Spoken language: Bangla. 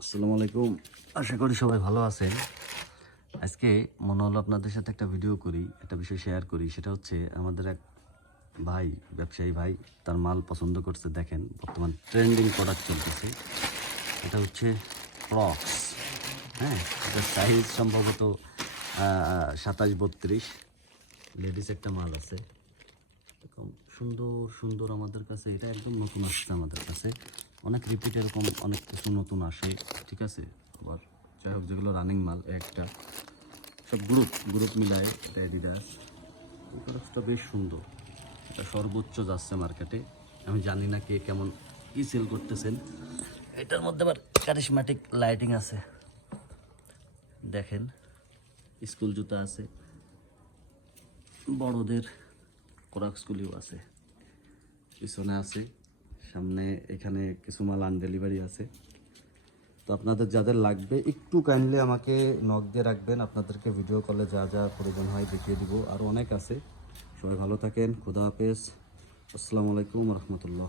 আসসালামু আলাইকুম। আশা করি সবাই ভালো আছেন। আজকে মনে হলো আপনাদের সাথে একটা ভিডিও করি, একটা বিষয় শেয়ার করি। সেটা হচ্ছে আমাদের এক ভাই, ব্যবসায়ী ভাই, তার মাল পছন্দ করছে। দেখেন বর্তমান ট্রেন্ডিং প্রোডাক্ট চলতেছে, এটা হচ্ছে ক্রক্স। হ্যাঁ, এটার সাইজ সম্ভবত 27-32। লেডিস একটা মাল আছে, এরকম সুন্দর সুন্দর আমাদের কাছে। এটা একদম নতুন আসছে আমাদের কাছে। অনেক রিপিট এরকম অনেক কিছু নতুন আসে, ঠিক আছে। আবার যাই হোক, যেগুলো রানিং মাল একটা সব গ্রুপ মিলায় এটা অ্যাডিডাস। এই প্রোডাক্টটা বেশ সুন্দর, এটা সর্বোচ্চ যাচ্ছে মার্কেটে। আমি জানি না কে কেমন কি সেল করতেছেন। এটার মধ্যে আবার কারিশমেটিক লাইটিং আছে, দেখেন। স্কুল জুতা আছে, বড়দের ক্রক্সগুলিও আছে, পিছনে আছে, সামনে এখানে কিছু মাল আনডেলিভারি আছে। তো আপনাদের যাদের লাগবে একটু কাইন্ডলি আমাকে নক দিয়ে রাখবেন। আপনাদেরকে ভিডিও কলে যা যা প্রয়োজন হয় দেখিয়ে দিব। আরও অনেক আছে। সবাই ভালো থাকেন। খুদা হাফেজ। আসসালামু আলাইকুম রহমতুল্লাহ।